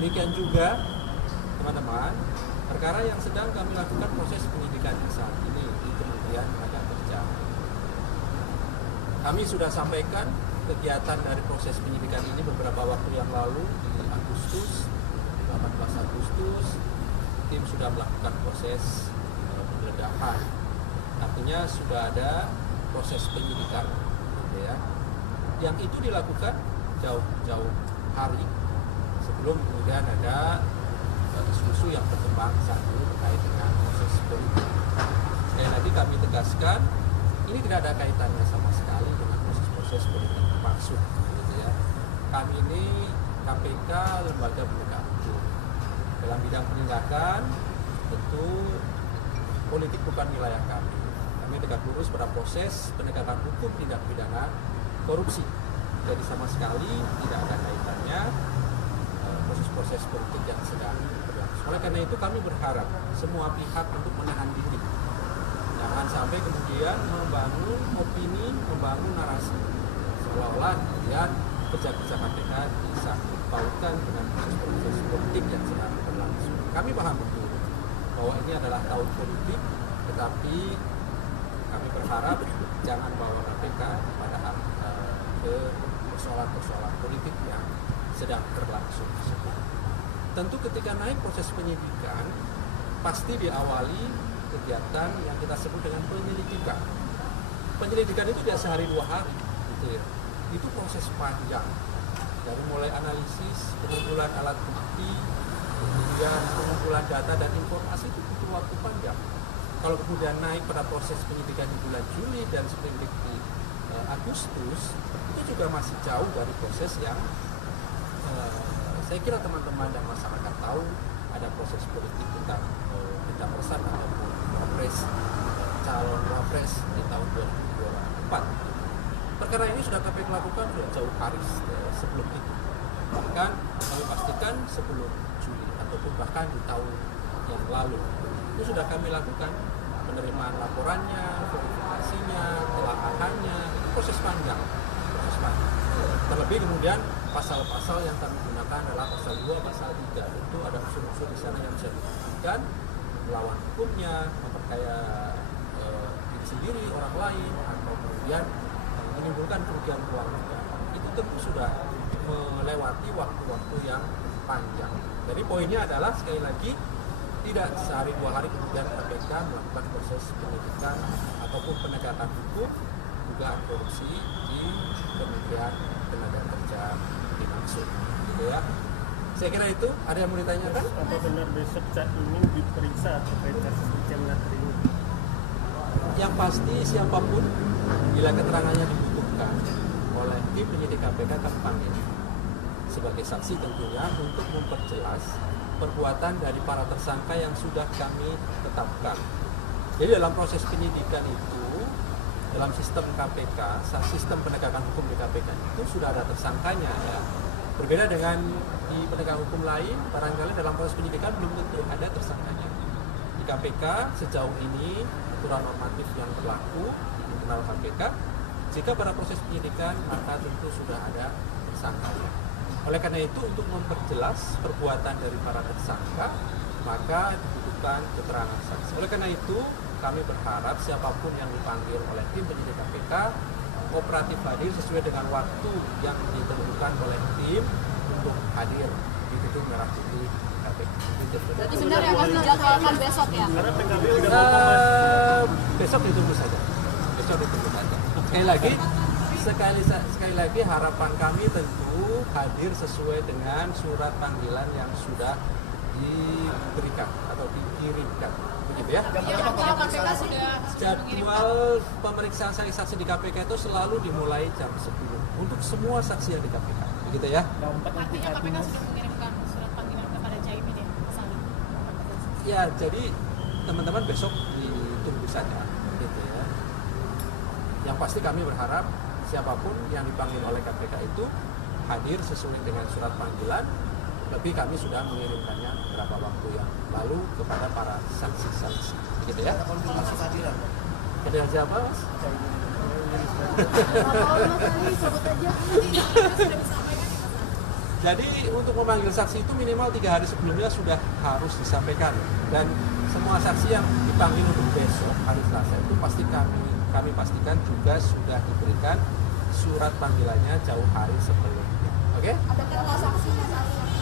Demikian juga teman-teman, perkara yang sedang kami lakukan proses penyidikannya saat ini di Kementerian Tenaga Kerja. Kami sudah sampaikan kegiatan dari proses penyidikan ini beberapa waktu yang lalu di Agustus, 18 Agustus, tim sudah melakukan proses penggeledahan. Artinya sudah ada proses penyidikan, gitu ya. Yang itu dilakukan jauh-jauh hari sebelum kemudian ada isu-isu yang berkembang saat ini terkait dengan proses politik. Sekali lagi kami tegaskan, ini tidak ada kaitannya sama sekali dengan proses-proses politik maksud, gitu ya. Kami ini KPK, lembaga penegak hukum. Dalam bidang penindakan, tentu politik bukan wilayah kami. Kami tegak lurus pada proses penegakan hukum tindak pidana korupsi. Jadi sama sekali tidak ada kaitannya proses-proses politik yang sedang berlangsung. Oleh karena itu kami berharap semua pihak untuk menahan diri. Jangan sampai kemudian membangun opini, membangun narasi seolah-olah kemudian kerja-kerja KPK disangkut pautkan dengan proses-proses politik yang sedang berlangsung. Kami paham betul bahwa ini adalah tahun politik, tetapi kami berharap jangan bawa KPK pada ke persoalan-persoalan politik yang sedang berlangsung tersebut. Tentu ketika naik proses penyidikan, pasti diawali kegiatan yang kita sebut dengan penyelidikan. Penyelidikan itu biasa sehari 2 hari, gitu ya. Itu proses panjang, dari mulai analisis, pengumpulan alat bukti, kemudian pengumpulan data dan informasi itu butuh waktu panjang. Kalau kemudian naik pada proses penyidikan di bulan Juli dan seperindik di Agustus, itu juga masih jauh dari proses yang saya kira teman-teman dan masyarakat tahu ada proses politik tentang pencapresan ataupun calon wapres di tahun 2024. Perkara ini sudah KPK lakukan sudah jauh hari sebelum itu. Bahkan kami pastikan sebelum Juli ataupun bahkan di tahun yang lalu. Itu sudah kami lakukan penerimaan laporannya, verifikasinya, telaahannya, proses panjang. Terlebih kemudian pasal-pasal yang kami gunakan adalah pasal 2, pasal 3. Itu ada unsur-unsur di sana yang bisa dibuktikan melawan hukumnya, memperkaya diri sendiri, orang lain, atau kemudian menimbulkan kerugian keuangan. Itu tentu sudah melewati waktu-waktu yang panjang. Jadi poinnya adalah sekali lagi tidak sehari 2 hari kemudian KPK melakukan proses penyidikan ataupun penegakan hukum dugaan korupsi di Kementerian Tenaga Kerja dimaksud, gitu ya. Saya kira itu. Ada yang mau ditanyakan? Apa benar besok Cak Imin diperiksa terkait kasus Kemenaker ini? Yang pasti siapapun bila keterangannya dibutuhkan oleh tim penyidik KPK akan panggil sebagai saksi tentunya untuk memperjelas perbuatan dari para tersangka yang sudah kami tetapkan. Jadi dalam proses penyidikan itu, dalam sistem KPK, sistem penegakan hukum di KPK itu sudah ada tersangkanya, ya. Berbeda dengan di penegakan hukum lain, barangkali dalam proses penyidikan belum tentu ada tersangkanya. Di KPK sejauh ini aturan normatif yang berlaku di internal KPK, jika pada proses penyidikan maka tentu sudah ada tersangkanya. Oleh karena itu untuk memperjelas perbuatan dari para tersangka maka dibutuhkan keterangan saksi. Oleh karena itu kami berharap siapapun yang dipanggil oleh tim penyidik KPK kooperatif hadir sesuai dengan waktu yang ditentukan oleh tim untuk hadir di gedung Merah Putih KPK. Berarti benar yang akan dijadwalkan besok ya? Karena PKB udah mau Besok ditunggu saja. Sekali lagi harapan kami tentu hadir sesuai dengan surat panggilan yang sudah diberikan atau dikirimkan, begitu ya. Jadwal KPK sudah Jadwal pemeriksaan saksi di KPK itu selalu dimulai jam 10 untuk semua saksi yang di KPK, begitu ya. Artinya KPK sudah mengirimkan surat panggilan kepada Caimin ya, misalnya. Ya, jadi teman-teman besok ditunggu saja, gitu ya. Yang pasti kami berharap siapapun yang dipanggil oleh KPK itu hadir sesuai dengan surat panggilan. Lebih kami sudah mengirimkannya beberapa waktu yang lalu kepada para saksi-saksi, gitu ya. Konfirmasi kehadiran. Kehadiran siapa, Mas? Jadi untuk memanggil saksi itu minimal 3 hari sebelumnya sudah harus disampaikan, dan semua saksi yang dipanggil untuk besok hari Selasa itu pasti kami pastikan juga sudah diberikan surat panggilannya jauh hari sebelumnya. Oke? Adakah saksinya saat ini?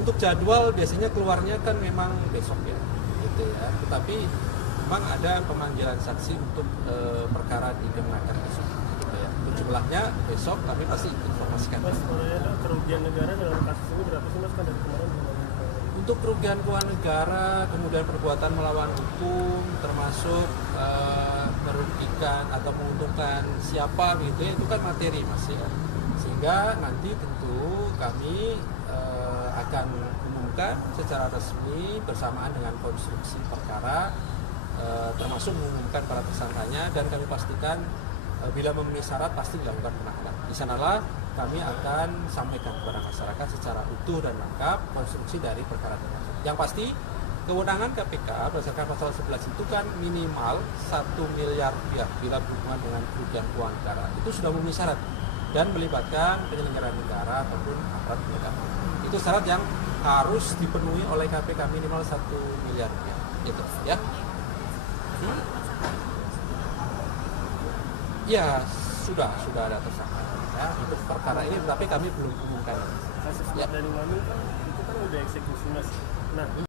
Untuk jadwal biasanya keluarnya kan memang besok ya, gitu ya. Tetapi memang ada pemanggilan saksi untuk perkara di Kemenaker besok. Gitu ya. Untuk jumlahnya besok kami pasti informasikan. Mas, sebenarnya kerugian negara dalam kasus ini berapa sih Mas kan dari kemarin? Untuk kerugian keuangan negara, kemudian perbuatan melawan hukum, termasuk merugikan atau menguntungkan siapa gitu ya, itu kan materi masih. Sehingga nanti tentu kami akan umumkan secara resmi bersamaan dengan konstruksi perkara, termasuk mengumumkan para tersangkanya, dan kami pastikan bila memenuhi syarat pasti dilakukan penahanan. Di sanalah kami akan sampaikan kepada masyarakat secara utuh dan lengkap konstruksi dari perkara tersebut. Yang pasti kewenangan KPK berdasarkan pasal 11 itu kan minimal 1 miliar rupiah bila berhubungan dengan kerugian keuangan negara. Itu sudah memenuhi syarat dan melibatkan penyelenggara negara ataupun aparat penegak hukum. Itu syarat yang harus dipenuhi oleh KPK, minimal 1 miliar rupiah. Itu ya. Ya, sudah ada tersangka ya untuk perkara ini, tapi kami belum umumkan. Kasus Ya. Mardani Maming kan itu kan udah eksekusi Mas. Nah,